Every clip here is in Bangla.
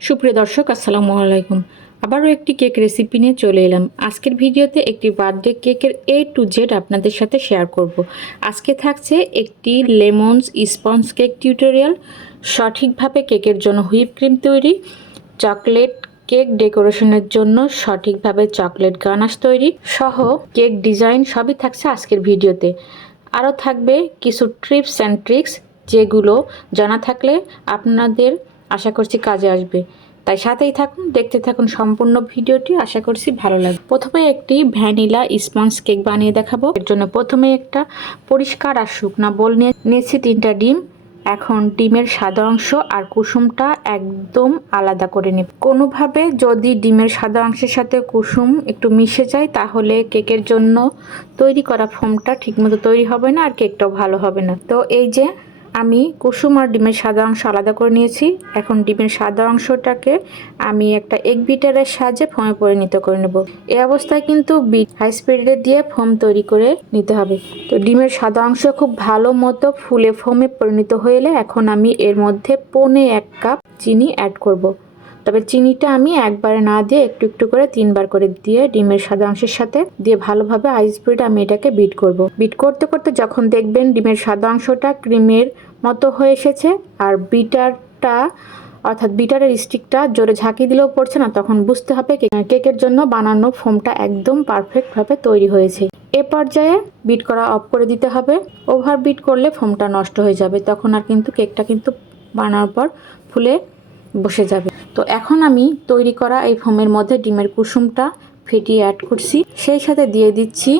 সুপ্রিয় দর্শক, আসসালামু আলাইকুম। আবারও একটি কেক রেসিপি নিয়ে চলে এলাম। আজকের ভিডিওতে একটি বার্থডে কেকের A to Z আপনাদের সাথে শেয়ার করব। আজকে থাকছে একটি লেমনস স্পঞ্জ কেক টিউটোরিয়াল, সঠিকভাবে কেকের জন্য হুইপ ক্রিম তৈরি, চকলেট কেক ডেকোরেশনের জন্য সঠিকভাবে চকলেট গানাশ তৈরি সহ কেক ডিজাইন সবই থাকছে আজকের ভিডিওতে। আরও থাকবে কিছু টিপস অ্যান্ড ট্রিক্স, যেগুলো জানা থাকলে আপনাদের আশা করছি কাজে আসবে। তাই সাথেই থাকুন, দেখতে থাকুন সম্পূর্ণ ভিডিওটি, আশা করছি ভালো লাগবে। প্রথমে একটি ভ্যানিলা স্পঞ্জ কেক বানিয়ে দেখাবো। এর জন্য প্রথমে একটা পরিষ্কার আর শুকনা বোল নিয়েছি 3টা ডিম। এখন ডিমের সাদা অংশ আর কুসুমটা একদম আলাদা করে নেব। কোনোভাবে যদি ডিমের সাদা অংশের সাথে কুসুম একটু মিশে যায়, তাহলে কেকের জন্য তৈরি করা ফোমটা ঠিকমতো তৈরি হবে না আর কেকটাও ভালো হবে না। তো এই যে আমি কুসুম আর ডিমের সাদা অংশ আলাদা করে নিয়েছি। এখন ডিমের সাদা অংশটাকে আমি একটা এগ বিটারের সাহায্যে ফোমে পরিণত করে নেব। এই অবস্থায় কিন্তু হাই স্পিডে দিয়ে ফোম তৈরি করে নিতে হবে। তো ডিমের সাদা অংশ খুব ভালো মতো ফুলে ফোমে পরিণত হয়ে এলে এখন আমি এর মধ্যে 1.25 কাপ চিনি অ্যাড করব। তবে চিনিটা আমি একবারে না দিয়ে একটু একটু করে 3বার করে দিয়ে ডিমের সাদা অংশের সাথে দিয়ে ভালোভাবে হাই স্পিডে আমি এটাকে বিট করব। বিট করতে করতে যখন দেখবেন ডিমের সাদা অংশটা ক্রিমের মতো হয়ে এসেছে আর বিটারের স্টিকটা জোরে ঝাঁকি দিলেও পড়ছে না, তখন বুঝতে হবে কেকের জন্য বানানো ফোমটা একদম পারফেক্টভাবে তৈরি হয়েছে। এ পর্যায়ে বিট করা অফ করে দিতে হবে। ওভার বিট করলে ফোমটা নষ্ট হয়ে যাবে, তখন আর কিন্তু কেকটা কিন্তু বানানোর পর ফুলে বসে যাবে। তো এখন আমি তৈরি করা এই ফোমের মধ্যে ডিমের কুসুমটা ফেটিয়ে অ্যাড করছি, সেই সাথে দিয়ে দিচ্ছি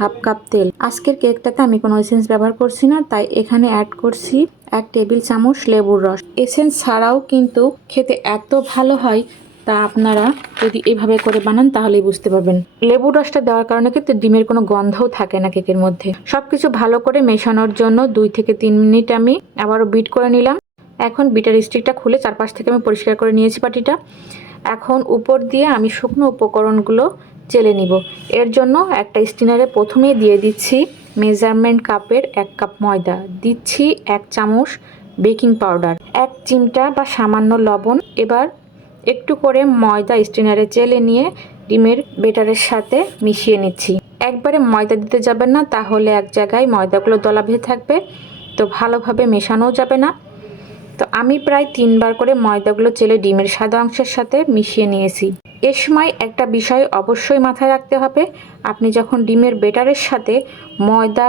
1/2 কাপ তেল। আজকের কেকটাতে আমি কোনো এসেন্স ব্যবহার করছি না, তাই এখানে অ্যাড করছি 1 টেবিল চামচ লেবুর রস। এসেন্স ছাড়াও কিন্তু খেতে এত ভালো হয়, তা আপনারা যদি এভাবে করে বানান তাহলেই বুঝতে পারবেন। লেবুর রসটা দেওয়ার কারণে কিন্তু ডিমের কোনো গন্ধও থাকে না কেকের মধ্যে। সবকিছু ভালো করে মেশানোর জন্য 2 থেকে 3 মিনিট আমি আবারও বিট করে নিলাম। এখন বিটার স্টিকটা খুলে চারপাশ থেকে আমি পরিষ্কার করে নিয়েছি বাটিটা। এখন উপর দিয়ে আমি শুকনো উপকরণগুলো চেলে নিব। এর জন্য একটা স্টিনারে প্রথমেই দিয়ে দিচ্ছি মেজারমেন্ট কাপের 1 কাপ ময়দা, দিচ্ছি 1 চামচ বেকিং পাউডার, 1 চিমটা বা সামান্য লবণ। এবার একটু করে ময়দা স্টিনারে চেলে নিয়ে ডিমের বেটারের সাথে মিশিয়ে নিচ্ছি। একবারে ময়দা দিতে যাবেন না, তাহলে এক জায়গায় ময়দাগুলো দলা বেঁধে থাকবে, তো ভালোভাবে মেশানোও যাবে না। তো আমি প্রায় 3বার করে ময়দাগুলো চেলে ডিমের সাদা অংশের সাথে মিশিয়ে নিয়েছি। এ সময় একটা বিষয় অবশ্যই মাথায় রাখতে হবে, আপনি যখন ডিমের বেটারের সাথে ময়দা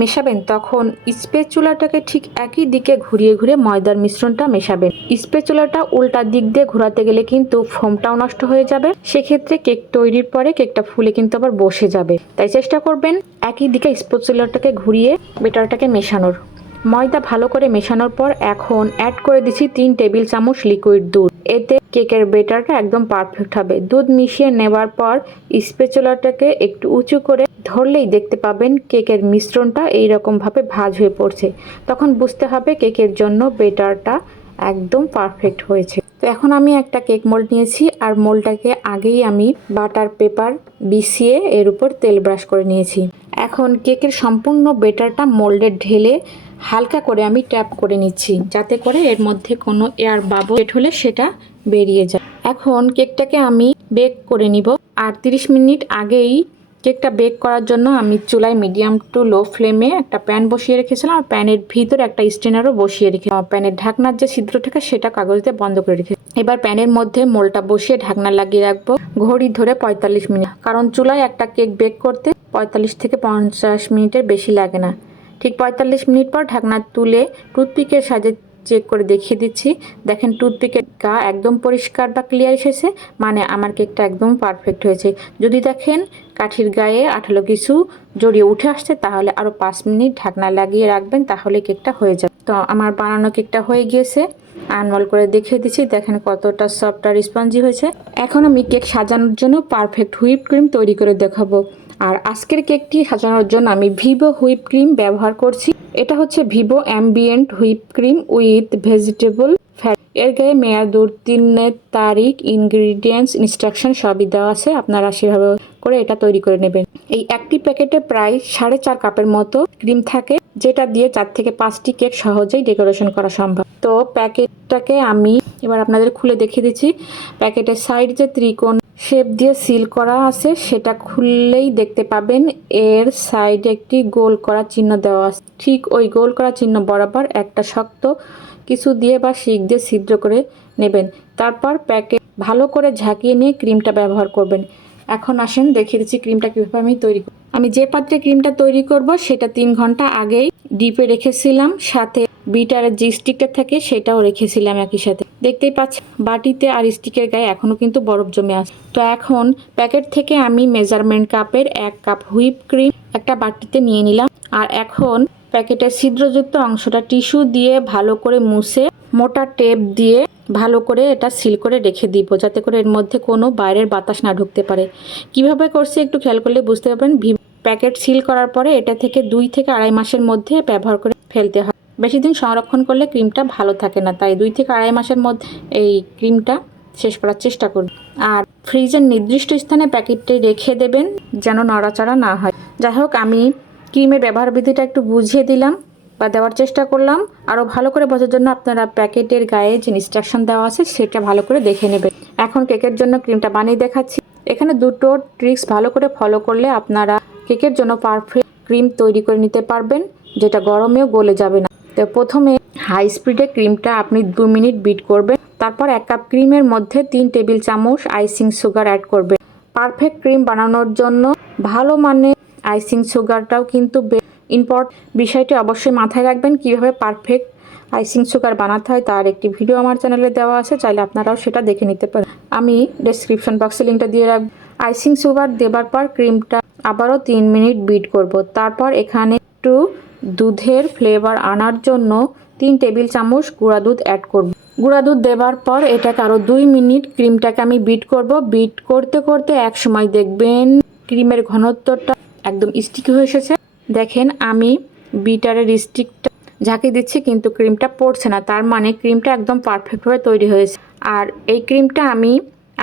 মেশাবেন তখন স্প্যাচুলাটাকে ঠিক একই দিকে ঘুরিয়ে ঘুরিয়ে ময়দার মিশ্রণটা মেশাবেন। স্প্যাচুলাটা উল্টা দিক দিয়ে ঘোরাতে গেলে কিন্তু ফোমটাও নষ্ট হয়ে যাবে, সেক্ষেত্রে কেক তৈরির পরে কেকটা ফুলে কিন্তু আবার বসে যাবে। তাই চেষ্টা করবেন একই দিকে স্প্যাচুলাটাকে ঘুরিয়ে বেটারটাকে মেশানোর। ময়দা ভালো করে মেশানোর পর এখন অ্যাড করে দিচ্ছি 3 টেবিল চামচ লিকুইড দুধ। এতে কেকের বেটারটা একদম পারফেক্ট হবে। দুধ মিশিয়ে নেওয়ার পর স্প্যাচুলাটাকে একটু উঁচু করে ধরলেই দেখতে পাবেন কেকের মিশ্রণটা এইরকম ভাবে ভাঁজ হয়ে পড়ছে। তখন বুঝতে হবে কেকের জন্য বেটারটা একদম পারফেক্ট হয়েছে। তো এখন আমি একটা কেক মোল্ড নিয়েছি আর মোল্ডটাকে আগেই আমি বাটার পেপার বিছিয়ে এর উপর তেল ব্রাশ করে নিয়েছি। এখন কেকের সম্পূর্ণ বেটারটা মোল্ডে ঢেলে হালকা করে আমি ট্যাপ করে নিচ্ছি, যাতে করে এর মধ্যে কোনো এয়ার বাবল হলে সেটা বেরিয়ে যায়। এখন কেকটাকে আমি বেক করে নিব। আর 30 মিনিট আগেই কেকটা বেক করার জন্য আমি চুলায় মিডিয়াম টু লো ফ্লেমে একটা প্যান বসিয়ে রেখেছিলাম আর প্যানের ভিতরে একটা স্টেনারও বসিয়ে রেখে প্যানের ঢাকনার যে ছিদ্র থাকে সেটা কাগজ দিয়ে বন্ধ করে রেখে এবার প্যানের মধ্যে মোলটা বসিয়ে ঢাকনা লাগিয়ে রাখবো ঘড়ি ধরে 45 মিনিট। কারণ চুলায় একটা কেক বেক করতে 45 থেকে 50 মিনিটের বেশি লাগে না। ঠিক 45 মিনিট পর ঢাকনা তুলে টুথপিকের সাহায্যে চেক করে দেখিয়ে দিচ্ছি। দেখেন টুথপিকের গা একদম পরিষ্কার বা ক্লিয়ার এসেছে, মানে আমার কেকটা একদম পারফেক্ট হয়েছে। যদি দেখেন কাঠির গায়ে আঠালো কিছু জড়িয়ে উঠে আসছে, তাহলে আরও 5 মিনিট ঢাকনা লাগিয়ে রাখবেন, তাহলে কেকটা হয়ে যাবে। তো আমার বানানো কেকটা হয়ে গিয়েছে, আনমোল করে দেখিয়ে দিচ্ছি। দেখেন কতটা সফট আর স্পঞ্জি হয়েছে। এখন আমি কেক সাজানোর জন্য পারফেক্ট হুইপ ক্রিম তৈরি করে দেখাবো। আর আজকের কেকটি সাজানোর জন্য আমি ভিভো হুইপ ক্রিম ব্যবহার করছি। এটা হচ্ছে Vivo ambient whip cream with vegetable fat. এর গায়ে মেয়াদ উত্তীর্ণের তারিখ, ইনগ্রিডিয়েন্টস, ইনস্ট্রাকশন সবই দেওয়া আছে, আপনারা সেভাবে করে এটা তৈরি করে নেবেন। এই একটি প্যাকেটে প্রায় 4.5 কাপের মতো ক্রিম থাকে। যেটা দিয়ে 4 থেকে 5টি কেক সহজেই ডেকোরেশন করা সম্ভব। তো প্যাকেটটাকে আমি এবার আপনাদের খুলে দেখিয়ে দিচ্ছি। প্যাকেটের সাইড যে ত্রিকোণ শেপ দিয়ে সিল করা আছে সেটা খুললেই দেখতে পাবেন এর সাইডে একটি গোল করা চিহ্ন দেওয়া আছে। ঠিক ওই গোল করা চিহ্ন বরাবর একটা শক্ত কিছু দিয়ে বা শিক দিয়ে ছিদ্র করে নেবেন। তারপর প্যাকেট ভালো করে ঝাঁকিয়ে নিয়ে ক্রিমটা ব্যবহার করবেন। এখন আসেন দেখিয়ে দিচ্ছি ক্রিমটা কীভাবে আমি তৈরি করি। আমি যে পাত্রে ক্রিমটা তৈরি করব সেটা 3 ঘন্টা আগেই ডিপে রেখেছিলাম, সাথে বিটারের যে স্টিকটা থাকে সেটাও রেখেছিলাম একই সাথে। দেখতেই পাচ্ছেন বাটিতে আর স্টিকের গায়ে এখনও কিন্তু বরফ জমে আছে। তো এখন প্যাকেট থেকে আমি মেজারমেন্ট কাপের 1 কাপ হুইপ ক্রিম একটা বাটিতে নিয়ে নিলাম। আর এখন প্যাকেটের ছিদ্রযুক্ত অংশটা টিস্যু দিয়ে ভালো করে মুছে মোটা টেপ দিয়ে ভালো করে এটা সিল করে রেখে দিব, যাতে করে এর মধ্যে কোনো বাইরের বাতাস না ঢুকতে পারে। কিভাবে করছি একটু খেয়াল করলে বুঝতে পারবেন। প্যাকেট সিল করার পরে এটা থেকে 2 থেকে 2.5 মাসের মধ্যে ব্যবহার করে ফেলতে হয়। বেশি দিন সংরক্ষণ করলে ক্রিমটা ভালো থাকে না, তাই 2 থেকে 2.5 মাসের মধ্যে এই ক্রিমটা শেষ করার চেষ্টা করুন। আর ফ্রিজের নির্দিষ্ট স্থানে প্যাকেটটি রেখে দেবেন যেন নড়াচড়া না হয়। যাই হোক, আমি ক্রিমের ব্যবহার বিধিটা একটু বুঝিয়ে দিলাম বা দেওয়ার চেষ্টা করলাম। আরও ভালো করে বোঝার জন্য আপনারা প্যাকেটের গায়ে যে ইনস্ট্রাকশন দেওয়া আছে সেটা ভালো করে দেখে নেবেন। এখন কেকের জন্য ক্রিমটা বানিয়ে দেখাচ্ছি। এখানে দুটো ট্রিক্স ভালো করে ফলো করলে আপনারা কেকের জন্য পারফেক্ট ক্রিম তৈরি করে নিতে পারবেন, যেটা গরমেও গলে যাবে না। তো প্রথমে হাই স্পিডে ক্রিমটা আপনি 2 মিনিট বিট করবেন। তারপর 1 কাপ ক্রিমের মধ্যে 3 টেবিল চামচ আইসিং সুগার অ্যাড করবেন। পারফেক্ট ক্রিম বানানোর জন্য ভালো মানের আইসিং সুগারটাও কিন্তু বিষয়টি অবশ্যই মাথায় রাখবেন। কীভাবে পারফেক্ট আইসিং সুগার বানাতে হয় তার একটি ভিডিও আমার চ্যানেলে দেওয়া আছে, চাইলে আপনারাও সেটা দেখে নিতে পারেন। আমি ডেসক্রিপশন বক্সে লিঙ্কটা দিয়ে রাখব। আইসিং সুগার দেবার পর ক্রিমটা আবারও 3 মিনিট বিট করব। তারপর এখানে একটু দুধের ফ্লেভার আনার জন্য 3 টেবিল চামচ গুঁড়া দুধ অ্যাড করব। গুঁড়া দুধ দেবার পর এটাকে আরও 2 মিনিট ক্রিমটাকে আমি বিট করব। বিট করতে করতে এক সময় দেখবেন ক্রিমের ঘনত্বটা একদম স্টিকি হয়ে এসেছে। দেখেন আমি বিটারের স্টিকটা ঝাঁকি দিচ্ছি কিন্তু ক্রিমটা পড়ছে না, তার মানে ক্রিমটা একদম পারফেক্টভাবে তৈরি হয়েছে। আর এই ক্রিমটা আমি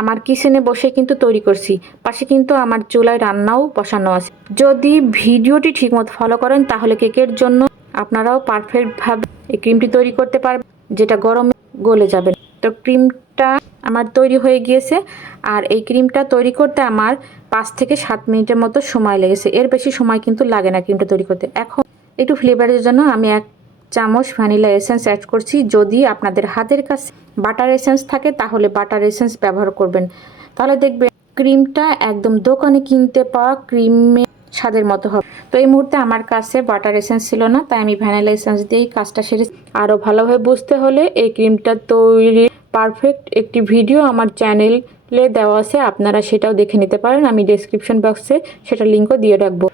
আমার কিচেনে বসে কিন্তু তৈরি করছি, পাশে কিন্তু আমার চুলায় রান্নাও বসানো আছে। যদি ভিডিওটি ঠিকমতো ফলো করেন তাহলে কেকের জন্য আপনারাও পারফেক্টভাবে এই ক্রিমটি তৈরি করতে পারবেন, যেটা গরমে গলে যাবে। তো ক্রিমটা আমার তৈরি হয়ে গিয়েছে। আর এই ক্রিমটা তৈরি করতে আমার 5 থেকে 7 মিনিটের মতো সময় লেগেছে। এর বেশি সময় কিন্তু লাগে না ক্রিমটা তৈরি করতে। এখন একটু ফ্লেভারের জন্য আমি 1 চামচ ভ্যানিলা এসেন্স অ্যাড করছি। যদি আপনাদের হাতের কাছে বাটার এসেন্স থাকে তাহলে বাটার এসেন্স ব্যবহার করবেন, তাহলে দেখবেন ক্রিমটা একদম দোকানে কিনতে পাওয়া ক্রিমের স্বাদের মতো হবে। তো এই মুহূর্তে আমার কাছে বাটার এসেন্স ছিল না, তাই আমি ভ্যানিলা এসেন্স দিয়েই কাজটা সেরেছি। আরও ভালোভাবে বুঝতে হলে এই ক্রিমটা তৈরির পারফেক্ট একটি ভিডিও আমার চ্যানেলে দেওয়া আছে, আপনারা সেটাও দেখে নিতে পারেন। আমি ডেসক্রিপশন বক্সে সেটা লিঙ্কও দিয়ে রাখবো।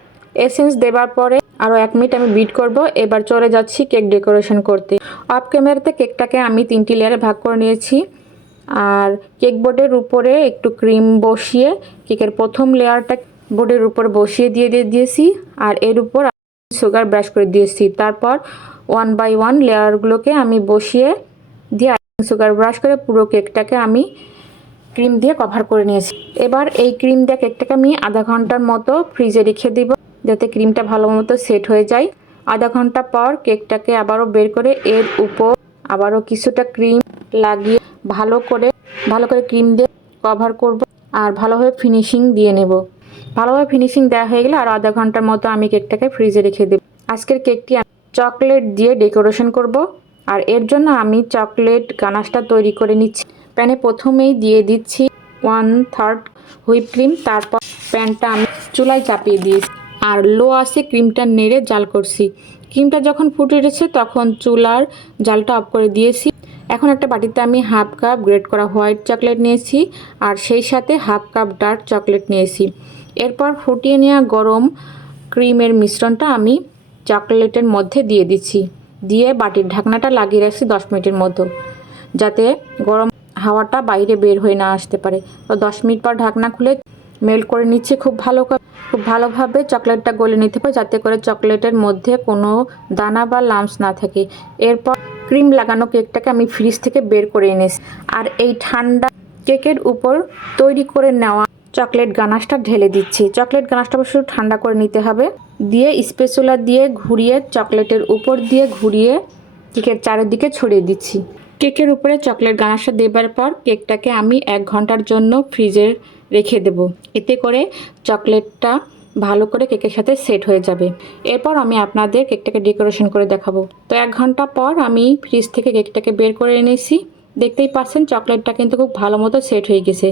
এসেন্স দেবার পরে আরও 1 মিনিট আমি বিট করব। এবার চলে যাচ্ছি কেক ডেকোরেশন করতে। অফ ক্যামেরাতে কেকটাকে আমি 3টি লেয়ারে ভাগ করে নিয়েছি। আর কেক বোর্ডের উপরে একটু ক্রিম বসিয়ে কেকের প্রথম লেয়ারটা বোর্ডের উপর বসিয়ে দিয়েছি। আর এর উপর সুগার ব্রাশ করে দিয়েছি। তারপর 1 বাই 1 লেয়ারগুলোকে আমি বসিয়ে দিয়ে সুগার ব্রাশ করে পুরো কেকটাকে আমি ক্রিম দিয়ে কভার করে নিয়েছি। এবার এই ক্রিম দিয়ে কেকটাকে আমি আধা ঘন্টার মতো ফ্রিজে রেখে দিব, যাতে ক্রিমটা ভালো মতো সেট হয়ে যায়। আধা ঘন্টা পর কেকটাকে আবারও বের করে এর উপর আবারও কিছুটা ক্রিম লাগিয়ে ভালো করে ক্রিম দিয়ে কভার করব আর ভালোভাবে ফিনিশিং দিয়ে নেব। ভালোভাবে ফিনিশিং দেওয়া হয়ে গেলে আর আধা ঘন্টার মতো আমি কেকটাকে ফ্রিজে রেখে দেব। আজকের কেকটি আমি চকলেট দিয়ে ডেকোরেশন করব। আর এর জন্য আমি চকলেট গানাশটা তৈরি করে নিচ্ছি। প্যানে প্রথমেই দিয়ে দিচ্ছি 1/3 হুইপ ক্রিম। তারপর প্যানটা আমি চুলায় চাপিয়ে দিয়েছি আর লো আঁচে ক্রিমটা নেড়ে জাল করছি। ক্রিমটা যখন ফুটে উঠেছে তখন চুলার জালটা অফ করে দিয়েছি। এখন একটা বাটিতে আমি 1/2 কাপ গ্রেট করা হোয়াইট চকলেট নিয়েছি আর সেই সাথে 1/2 কাপ ডার্ক চকলেট নিয়েছি। এরপর ফুটিয়ে নেওয়া গরম ক্রিমের মিশ্রণটা আমি চকলেটের মধ্যে দিয়ে দিচ্ছি। দিয়ে বাটির ঢাকনাটা লাগিয়ে রাখছি 10 মিনিটের মতো, যাতে গরম হাওয়াটা বাইরে বের হয়ে না আসতে পারে। তো 10 মিনিট পর ঢাকনা খুলে মেল্ট করে নিচ্ছি খুব ভালোভাবে চকলেটটা গলে নিতে হবে, যাতে করে চকলেটের মধ্যে কোনো দানা বা লাম্পস না থাকে। এরপর ক্রিম লাগানো কেকটাকে আমি ফ্রিজ থেকে বের করে এনেছি। আর এই ঠান্ডা কেকের উপর তৈরি করে নেওয়া চকলেট গানাশটা ঢেলে দিচ্ছি। চকলেট গানাশটা অবশ্য ঠান্ডা করে নিতে হবে। দিয়ে স্প্যাচুলা দিয়ে ঘুরিয়ে চকলেটের উপর দিয়ে ঘুরিয়ে কেকের চারিদিকে ছড়িয়ে দিচ্ছি। কেকের উপরে চকলেট গানাশটা দেবার পর কেকটাকে আমি 1 ঘন্টার জন্য ফ্রিজে রেখে দেব। এতে করে চকলেটটা ভালো করে কেকের সাথে সেট হয়ে যাবে। এরপর আমি আপনাদের কেকটাকে ডেকোরেশন করে দেখাবো। তো 1 ঘন্টা পর আমি ফ্রিজ থেকে কেকটাকে বের করে এনেছি। দেখতেই পাচ্ছেন চকলেটটা কিন্তু খুব ভালো মতো সেট হয়ে গেছে।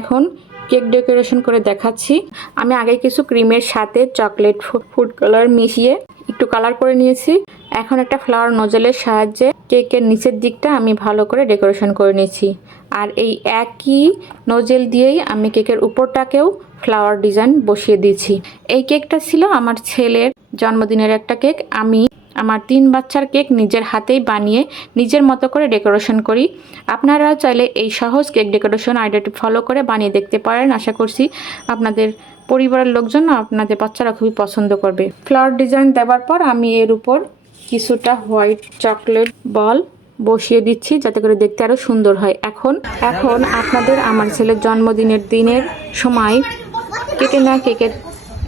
এখন কেক ডেকোরেশন করে দেখাচ্ছি। আমি আগে কিছু ক্রিমের সাথে চকলেট ফুড কালার মিশিয়ে একটু কালার করে নিয়েছি। এখন একটা ফ্লাওয়ার নজলের সাহায্যে কেকের নিচের দিকটা আমি ভালো করে ডেকোরেশন করে নিয়েছি। আর এই একই নজেল দিয়েই আমি কেকের উপরটাকেও ফ্লাওয়ার ডিজাইন বসিয়ে দিয়েছি। এই কেকটা ছিল আমার ছেলের জন্মদিনের একটা কেক। আমি আমার 3 বাচ্চার কেক নিজের হাতেই বানিয়ে নিজের মতো করে ডেকোরেশন করি। আপনারা চাইলে এই সহজ কেক ডেকোরেশন আইডিয়াটি ফলো করে বানিয়ে দেখতে পারেন। আশা করছি আপনাদের পরিবারের লোকজন আপনাদের বাচ্চারা খুবই পছন্দ করবে। ফ্লাওয়ার ডিজাইন দেওয়ার পর আমি এর উপর কিছুটা হোয়াইট চকলেট বল বসিয়ে দিচ্ছি যাতে করে দেখতে আরো সুন্দর হয়। এখন আপনাদের আমার ছেলের জন্মদিনের দিনের সময় কেকের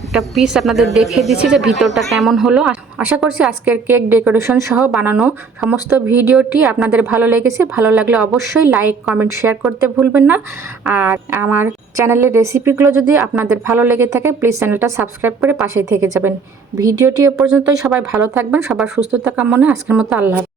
একটা পিস আপনাদের দেখিয়ে দিচ্ছি যে ভিতরটা কেমন হলো। আশা করছি আজকের কেক ডেকোরেশন সহ বানানো সমস্ত ভিডিওটি আপনাদের ভালো লেগেছে। ভালো লাগলে অবশ্যই লাইক কমেন্ট শেয়ার করতে ভুলবেন না। আর আমার চ্যানেলের রেসিপিগুলো যদি আপনাদের ভালো লেগে থাকে প্লিজ চ্যানেলটা সাবস্ক্রাইব করে পাশেই থেকে যাবেন। ভিডিওটি এ পর্যন্তই। সবাই ভালো থাকবেন। সবার সুস্থতা কামনায় আজকের মতো আল্লাহ।